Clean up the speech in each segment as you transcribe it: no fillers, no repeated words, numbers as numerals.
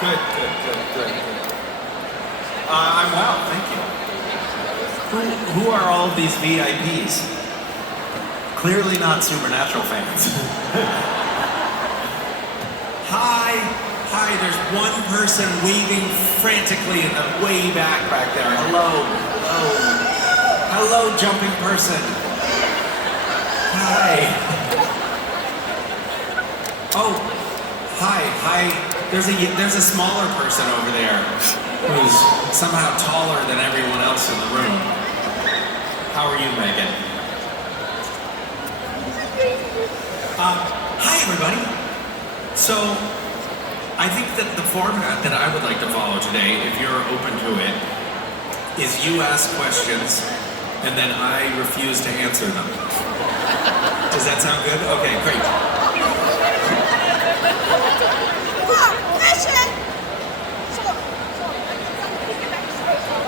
Good. I'm well, thank you. Who are all of these VIPs? Clearly not Supernatural fans. Hi, there's one person waving frantically in the way back there. Hello, jumping person. Hi. Oh, hi. There's a smaller person over there who's somehow taller than everyone else in the room. How are you, Megan? Hi, everybody. So, I think that the format that I would like to follow today, if you're open to it, is you ask questions and then I refuse to answer them. Does that sound good? Okay, great.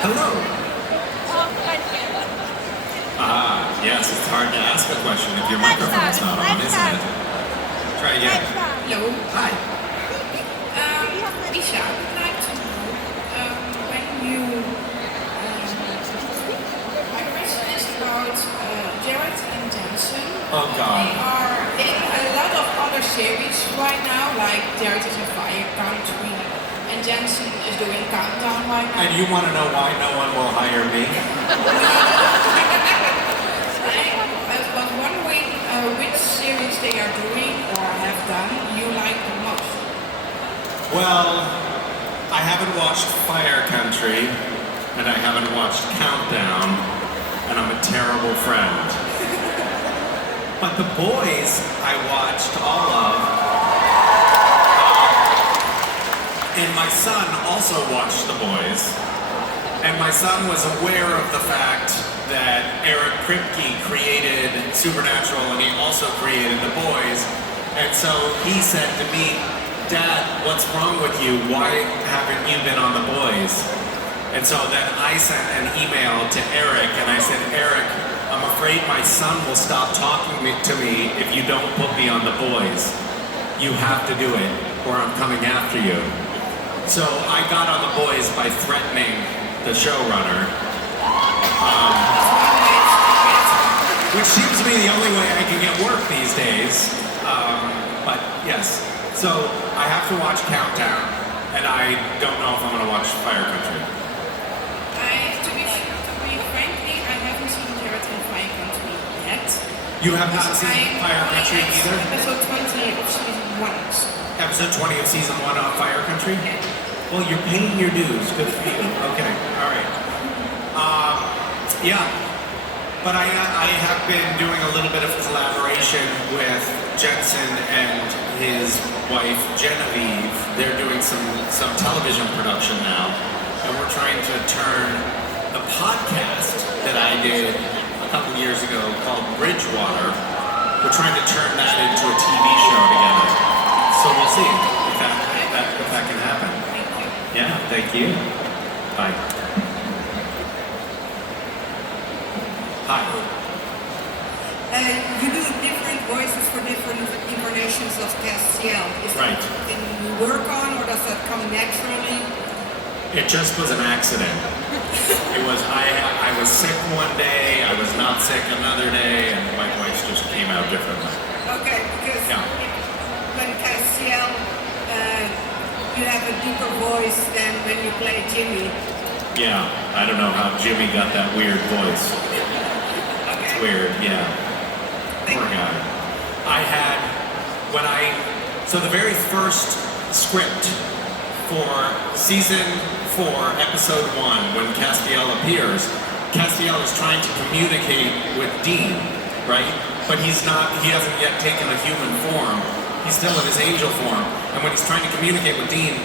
Hello. Yes, it's hard to ask a question if your microphone's not on, isn't it? Try again. Hello. Hi. Misha, I would like to know when you. My question is about Jared and Jensen. Oh God. They are in a lot of other series right now, like Jared is in Fire Country, and Jensen is doing Countdown right now. And you want to know why no one will hire me? I was wondering which series they are doing or have done you like the most. Well, I haven't watched Fire Country, and I haven't watched Countdown, and I'm a terrible friend. But The Boys, I watched all of, and my son also watched The Boys, and my son was aware of the fact that Eric Kripke created Supernatural, and he also created The Boys, and so he said to me, Dad, what's wrong with you? Why haven't you been on The Boys? And so then I sent an email to Eric, and I said, Eric, I'm afraid my son will stop talking to me if you don't put me on The Boys. You have to do it, or I'm coming after you. So I got on The Boys by threatening the showrunner, which seems to be the only way I can get work these days. But yes. So, I have to watch Countdown, and I don't know if I'm going to watch Fire Country. To be frankly, I haven't seen Jared in Fire Country yet. You have not seen Fire Country either? Episode 20 of season 1. Episode 20 of season 1 of Fire Country? Yeah. Well, you're paying your dues. Good for you. Okay, all right. Yeah, but I have been doing a little bit of collaboration with Jensen and his wife Genevieve. They're doing some television production now, and we're trying to turn the podcast that I did a couple years ago called Bridgewater. We're trying to turn that into a TV show together. So we'll see if that can happen. Yeah, thank you. Bye. Hi. You do different voices for different incarnations of Castiel. Is Right. that something you work on, or does that come naturally? It just was an accident. It was, I was sick one day, I was not sick another day, and my voice just came out differently. Okay, because Yeah. when Castiel, you have a deeper voice than when you play Jimmy. Yeah, I don't know how Jimmy got that weird voice. Okay. It's weird, yeah. Poor guy. So the very first script for season 4, episode 1, when Castiel appears, Castiel is trying to communicate with Dean, right? But he hasn't yet taken a human form. He's still in his angel form. And when he's trying to communicate with Dean,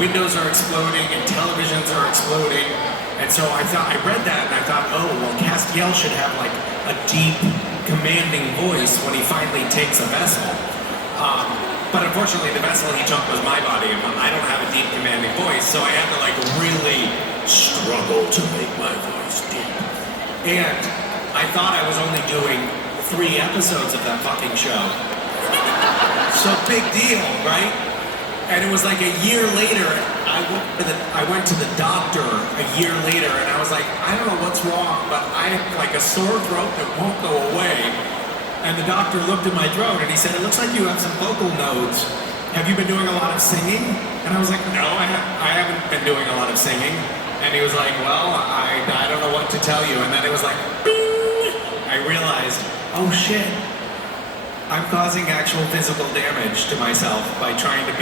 windows are exploding and televisions are exploding. And so I read that and I thought, oh, well, Castiel should have like a deep, commanding voice when he finally takes a vessel. But unfortunately, the vessel he took was my body, and I don't have a deep, commanding voice, so I had to like really struggle to make my voice deep. And I thought I was only doing 3 episodes of that fucking show. So big deal, right? And it was like a year later, I went to the doctor a year later, and I was like, I don't know what's wrong, but I have like a sore throat that won't go away. And the doctor looked at my throat and he said, it looks like you have some vocal nodes. Have you been doing a lot of singing? And I was like, no, I haven't been doing a lot of singing. And he was like, well, I don't know what to tell you. And then it was like, bing! I realized, oh shit, I'm causing actual physical damage to myself by trying to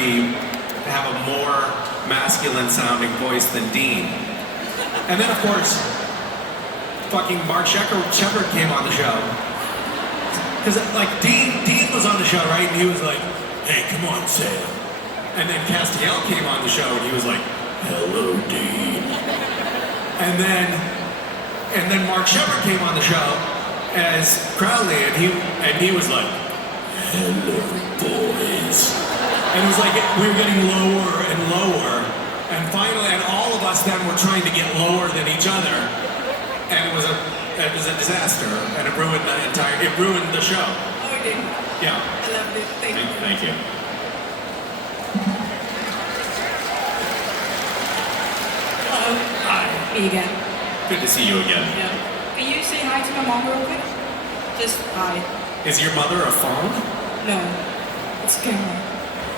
have a more masculine sounding voice than Dean. And then of course, fucking Mark Shepard came on the show. Because like Dean was on the show, right? And he was like, hey, come on, Sam. And then Castiel came on the show and he was like, hello, Dean. And then Mark Shepard came on the show as Crowley, and he was like, hello, boys. And it was like we were getting lower and lower, and finally, and all of us then were trying to get lower than each other, and it was a disaster, and it ruined the show. Oh, it did. Yeah. I loved it. Thank you. Hello. Hi. Me again. Good to see you again. Yeah. Can you say hi to my mom real quick? Just hi. Is your mother a phone? No. It's a camera.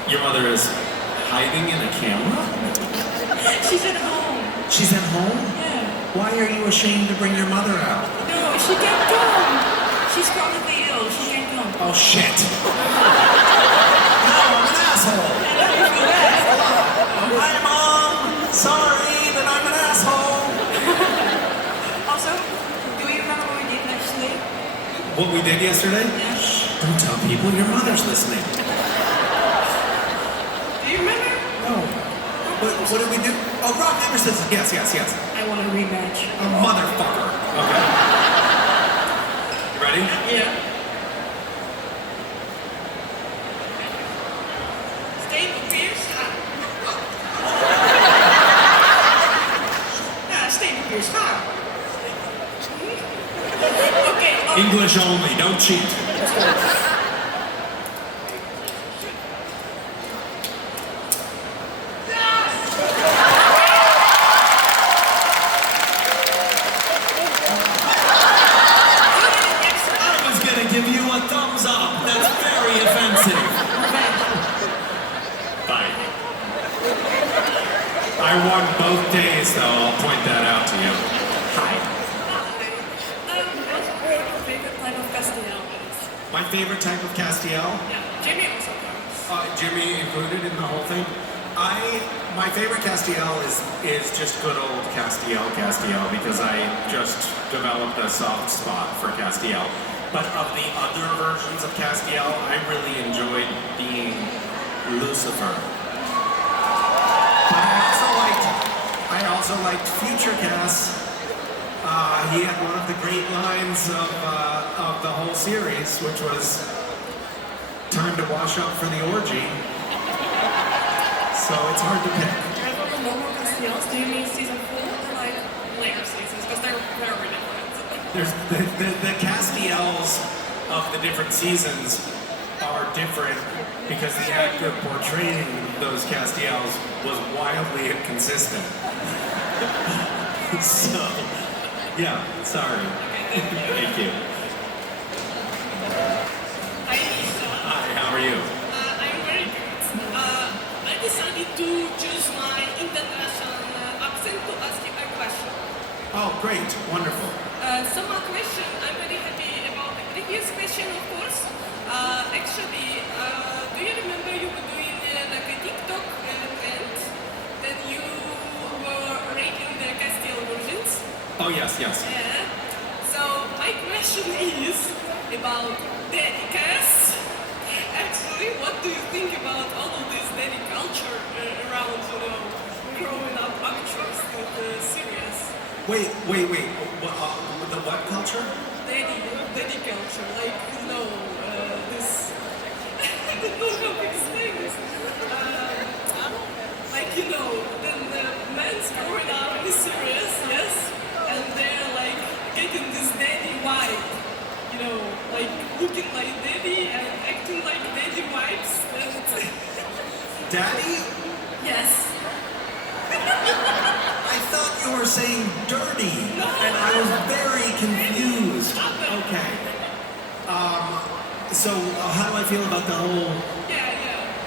Your mother is hiding in a camera? She's at home. She's at home? Yeah. Why are you ashamed to bring your mother out? No, she can't come. She's chronically ill. She can't come. Oh shit. No, I'm an asshole. I know you feel bad. Hi, Mom. Sorry that I'm an asshole. Also, do you remember what we did yesterday? What we did yesterday? Yeah. Shh, don't tell people your mother's listening. Do you remember? No. What did we do? Oh, rock, paper, scissors. Yes. I want a rematch. A motherfucker. Okay. You ready? Yeah. Steen, Papier, Schaar. Yeah, Steen, Papier, Schaar. Okay. Oh. English only. Don't cheat. Give you a thumbs up. That's very offensive. Fine. I won both days, though. I'll point that out to you. Hi. What's your favorite type of Castiel? My favorite type of Castiel? Yeah, Jimmy also comes. Jimmy included in the whole thing. My favorite Castiel is just good old Castiel because I just developed a soft spot for Castiel. But of the other versions of Castiel, I really enjoyed being Lucifer. But I also liked Future Cass. He had one of the great lines of the whole series, which was time to wash up for the orgy. So it's hard to pick. And for the normal Castiels, do you mean season 4 or like later seasons? Because they're very different. There's the Castiels of the different seasons are different because the actor portraying those Castiels was wildly inconsistent. So, yeah, sorry. Thank you. Hi, Misha. Hi, how are you? I'm very good. I decided to choose my international accent to ask you a question. Oh, great, wonderful. So my question, I'm very happy about the previous question, of course. Actually, do you remember you were doing like a TikTok and then you were rating the Castiel versions? Oh, yes. Yeah. So my question is about daddy cast. Actually, what do you think about all of this daddy culture around, growing up actors in the series? Wait. The what culture? Daddy culture, like, this... I don't know how to explain this. Then the men's growing up in the series, yes? And they're, like, getting this daddy vibe. Like, looking like daddy and acting like daddy vibes. And Daddy? Yes. I thought you were saying dirty, and I was very confused. Okay. So how do I feel about the whole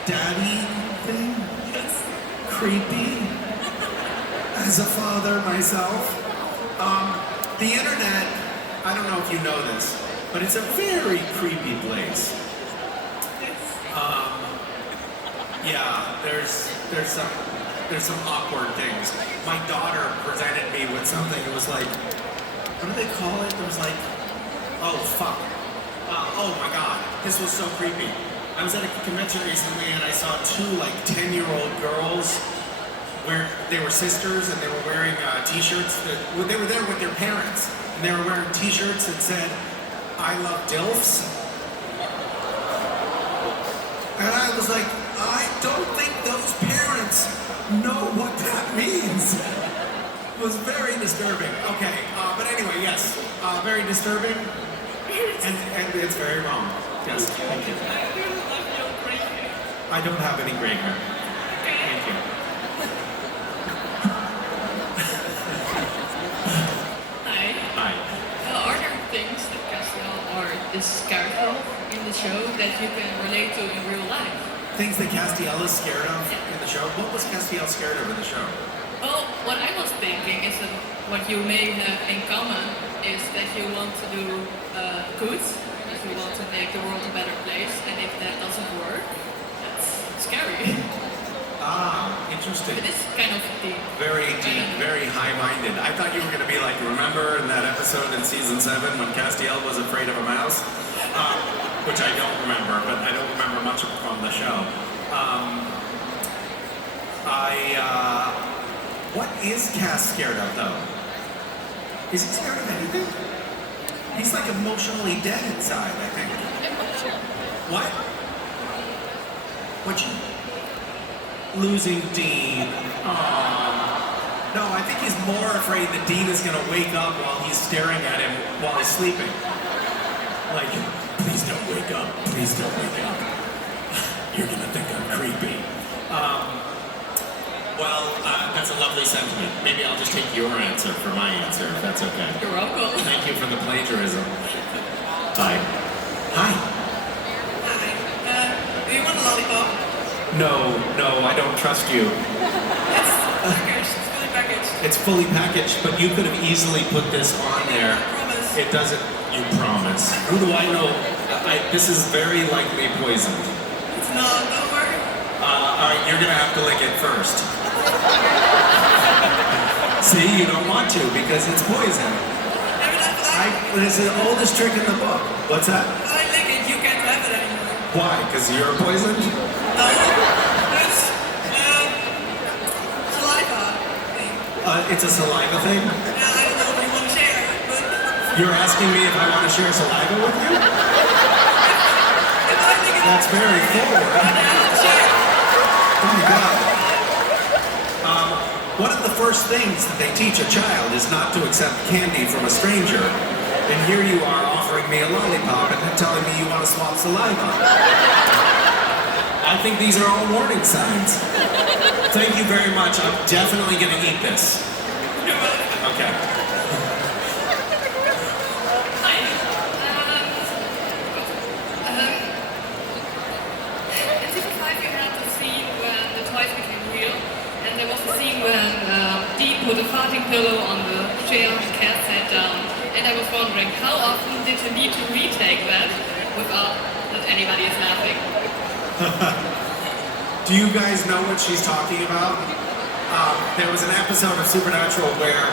daddy thing? Yes. Creepy. As a father myself. The internet, I don't know if you know this, but it's a very creepy place. Yeah, there's some awkward things. My daughter presented me with something. It was like, what do they call it? It was like, oh fuck. Oh my god, this was so creepy. I was at a convention recently and I saw two like 10-year-old girls where they were sisters and they were wearing t-shirts. They were there with their parents and they were wearing t-shirts that said, I love DILFs. And I was like, I don't think those parents know what that means. It was very disturbing. Okay, but anyway, yes, very disturbing. And it's very wrong. Yes, thank you. I really love your gray hair. I don't have any gray hair. Thank you. Hi. Hi. Are there things that Castiel is scared of in the show that you can relate to in real life? Things that Castiel is scared of in the show? What was Castiel scared of in the show? Well, what I was thinking is that what you may have in common is that you want to do good, that you want to make the world a better place, and if that doesn't work, that's scary. Ah, interesting. It is kind of deep. Very deep, very high-minded. I thought you were going to be like, remember in that episode in season 7 when Castiel was afraid of a mouse? Which I don't remember, but I don't remember much from the show. What is Cass scared of, though? Is he scared of anything? He's like emotionally dead inside, I think. What? What you... Losing Dean. Aww. No, I think he's more afraid that Dean is going to wake up while he's staring at him while he's sleeping. Like, please don't wake up. Please don't wake up. You're going to think I'm creepy. That's a lovely sentiment. Maybe I'll just take your answer for my answer, if that's okay. You're welcome. Thank you for the plagiarism. Bye. Hi. Do you want a lollipop? No, I don't trust you. It's packaged. It's fully packaged. It's fully packaged, but you could have easily put this on there. I promise. It doesn't, you promise. Who do I know? This is very likely poisoned. It's not, don't worry. All right, you're gonna have to lick it first. See, you don't want to because it's poison. It's the oldest trick in the book. What's that? If I lick it, you can't have it anymore. Why? Because you're poisoned? No, it's saliva thing. It's a saliva thing? Yeah, I don't know if you want to share it, but You're asking me if I want to share saliva with you? if I lick it, That's very forward. I have to share it. Oh my God. One of the first things that they teach a child is not to accept candy from a stranger. And here you are offering me a lollipop and then telling me you want to swap saliva. I think these are all warning signs. Thank you very much. I'm definitely going to eat this. Okay. Hi. In season 5 you had the scene when the toys became real, and there was a scene when Dean put a farting pillow on the chair and Cat sat down, and I was wondering how often did you need to retake that without that anybody is laughing? Do you guys know what she's talking about? There was an episode of Supernatural where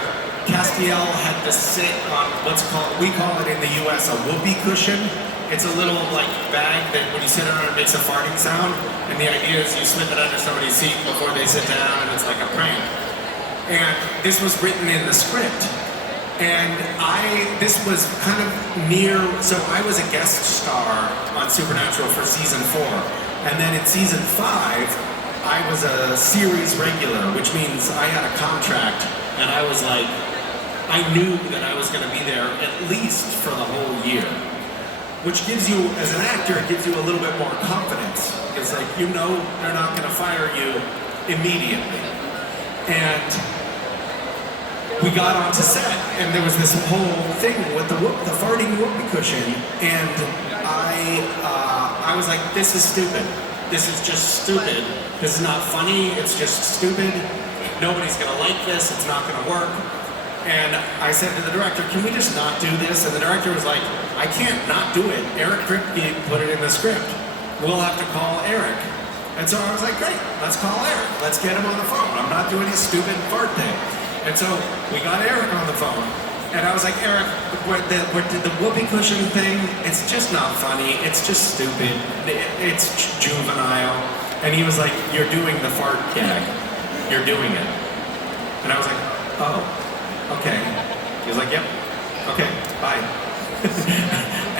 Castiel had to sit on what's called, we call it in the US, a whoopee cushion. It's a little like bag that when you sit on it makes a farting sound. And the idea is you slip it under somebody's seat before they sit down and it's like a prank. And this was written in the script. And this was kind of near, so I was a guest star on Supernatural for season 4. And then in season 5, I was a series regular, which means I had a contract and I was like, I knew that I was going to be there at least for the whole year. Which gives you, as an actor, it gives you a little bit more confidence. because like you know they're not going to fire you immediately. And we got onto set, and there was this whole thing with the farting whoopee cushion, and I was like, this is stupid. This is just stupid. This is not funny. It's just stupid. Nobody's gonna like this. It's not gonna work. And I said to the director, can we just not do this? And the director was like, I can't not do it. Eric Kripke put it in the script. We'll have to call Eric. And so I was like, great, let's call Eric. Let's get him on the phone. I'm not doing his stupid fart thing. And so we got Eric on the phone. And I was like, Eric, the whoopee cushion thing, it's just not funny. It's just stupid. It's juvenile. And he was like, you're doing the fart gag. You're doing it. And I was like, oh, okay. He was like, yep, okay, bye.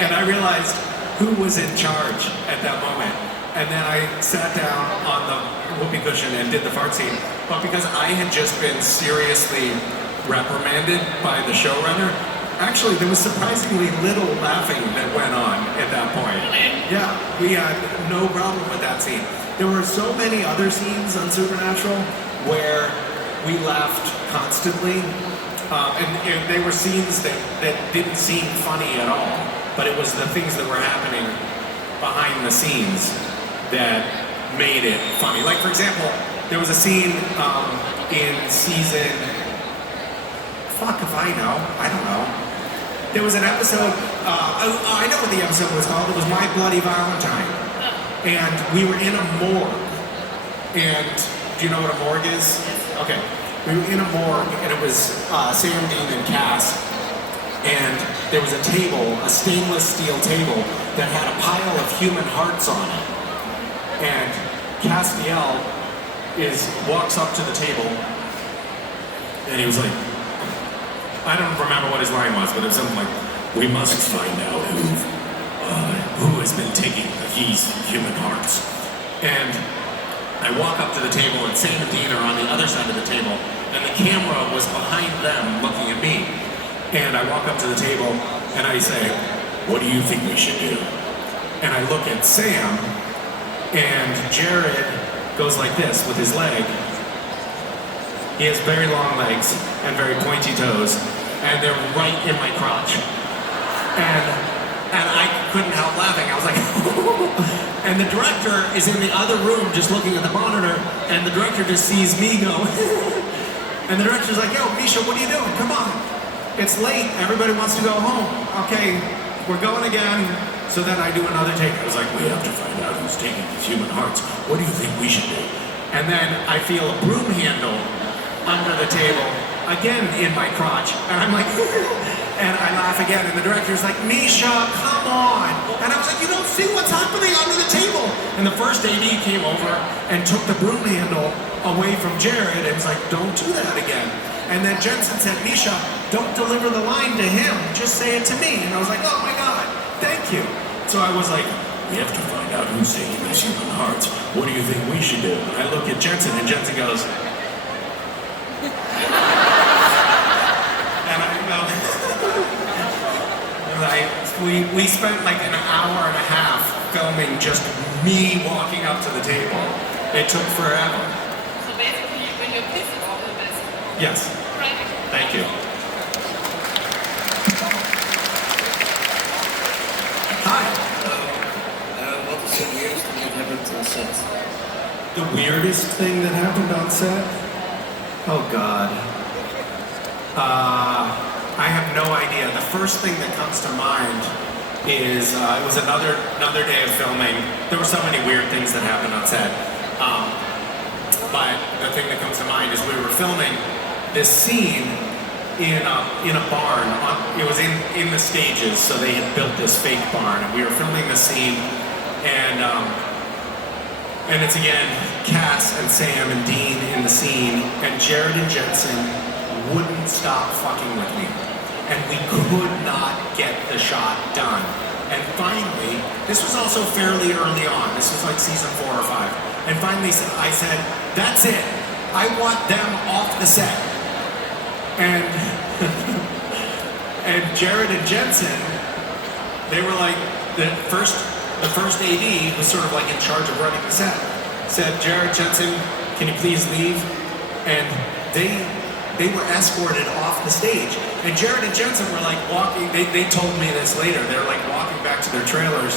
And I realized who was in charge at that moment. And then I sat down on the whoopee cushion and did the fart scene. But because I had just been seriously reprimanded by the showrunner, actually there was surprisingly little laughing that went on at that point. Yeah, we had no problem with that scene. There were so many other scenes on Supernatural where we laughed constantly. And they were scenes that didn't seem funny at all, but it was the things that were happening behind the scenes that made it funny. Like, for example, there was a scene in season... Fuck if I know. I don't know. There was an episode... I know what the episode was called. It was My Bloody Valentine. And we were in a morgue. And do you know what a morgue is? Okay. We were in a morgue, and it was Sam, Dean, and Cass, and there was a table, a stainless steel table, that had a pile of human hearts on it. And Castiel walks up to the table, and he was like, I don't remember what his line was, but it was something like, we must find out who has been taking these human hearts. And I walk up to the table, and Sam and Dean are on the other side of the table, and the camera was behind them looking at me. And I walk up to the table, and I say, what do you think we should do? And I look at Sam, and Jared goes like this with his leg. He has very long legs and very pointy toes, and they're right in my crotch. And I couldn't help laughing. I was like, and the director is in the other room just looking at the monitor, and the director just sees me go, and the director's like, yo, Misha, what are you doing? Come on. It's late. Everybody wants to go home. Okay, we're going again. So then I do another take. I was like, we have to find out who's taking these human hearts. What do you think we should do? And then I feel a broom handle under the table, again in my crotch, and I'm like, and I laugh again, and the director's like, Misha, come on. And I was like, you don't see what's happening under the table. And the first AD came over and took the broom handle away from Jared and was like, don't do that again. And then Jensen said, Misha, don't deliver the line to him, just say it to me. And I was like, oh my God, thank you. So I was like, we have to find out who's taking these human hearts. What do you think we should do? And I look at Jensen, and Jensen goes, and I go, we spent like an hour and a half filming just me walking up to the table. It took forever. So basically, when you're pissed, it's all the best. Yes. Right. Thank you. Hi. What is the weirdest thing that happened on set? The weirdest thing that happened on set? Oh God. I have no idea. The first thing that comes to mind is it was another day of filming. There were so many weird things that happened on set. But the thing that comes to mind is we were filming this scene in a barn. It was in the stages, so they had built this fake barn, and we were filming the scene, and it's again Cass and Sam and Dean in the scene, and Jared and Jensen wouldn't stop fucking with me, and we could not get the shot done. And finally, this was also fairly early on. This was like season 4 or 5. And finally, I said, "That's it. I want them off the set." And and Jared and Jensen, they were like, the first the first AD was sort of like in charge of running the set, said, Jared, Jensen, can you please leave? And they were escorted off the stage. And Jared and Jensen were like walking, they told me this later, they were like walking back to their trailers,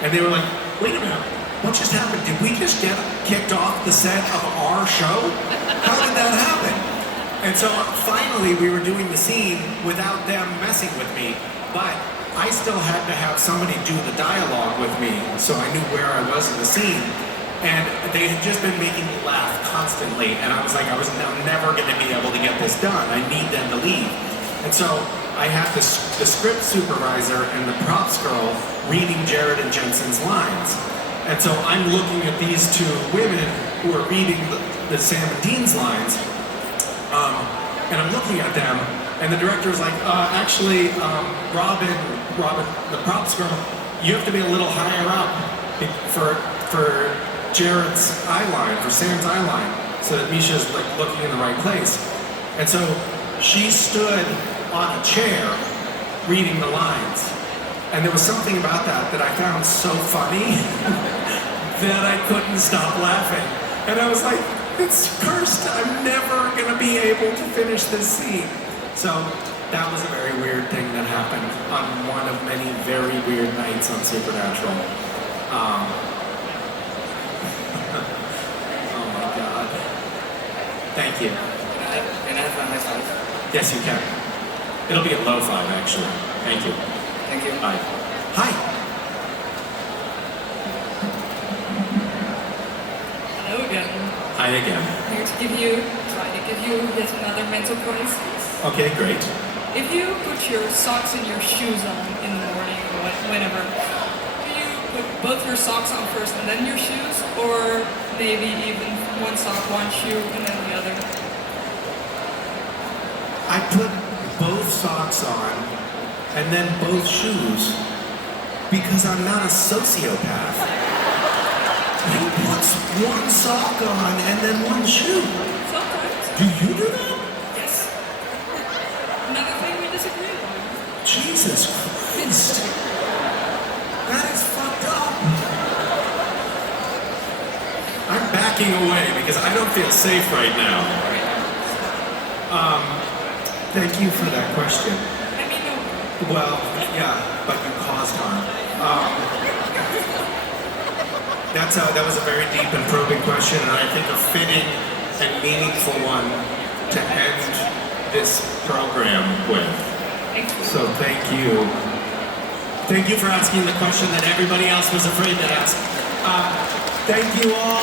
and they were like, wait a minute, what just happened? Did we just get kicked off the set of our show? How did that happen? And so finally we were doing the scene without them messing with me, but I still had to have somebody do the dialogue with me so I knew where I was in the scene. And they had just been making me laugh constantly, and I was like, I'm never going to be able to get this done. I need them to leave. And so I had the script supervisor and the props girl reading Jared and Jensen's lines. And so I'm looking at these two women who are reading the Sam and Dean's lines, and I'm looking at them, and the director's like, actually, Robin, the props girl, you have to be a little higher up for Jared's eye line, for Sam's eye line, so that Misha's like looking in the right place. And so she stood on a chair reading the lines. And there was something about that I found so funny that I couldn't stop laughing. And I was like, it's cursed. I'm never gonna be able to finish this scene. So that was a very weird thing that happened on one of many very weird nights on Supernatural. Oh my God. Thank you. Can I have a high five? Yes, you can. It'll be a low five, actually. Thank you. Thank you. Hi. Hi. Hello again. Hi again. Here to try to give you yet another mental crisis. Okay, great. If you put your socks and your shoes on in the morning or whenever, do you put both your socks on first and then your shoes, or maybe even one sock, one shoe, and then the other? I put both socks on and then both shoes because I'm not a sociopath. Who puts one sock on and then one shoe? Sometimes. Do you do that? Yes. Another thing we disagree on. Jesus Christ. That is fucked up. I'm backing away because I don't feel safe right now. Thank you for that question. I mean, no. Well, yeah, but you caused harm. That was a very deep and probing question, and I think a fitting and meaningful one to end this program with. Thank you. So thank you. Thank you for asking the question that everybody else was afraid to ask. Thank you all.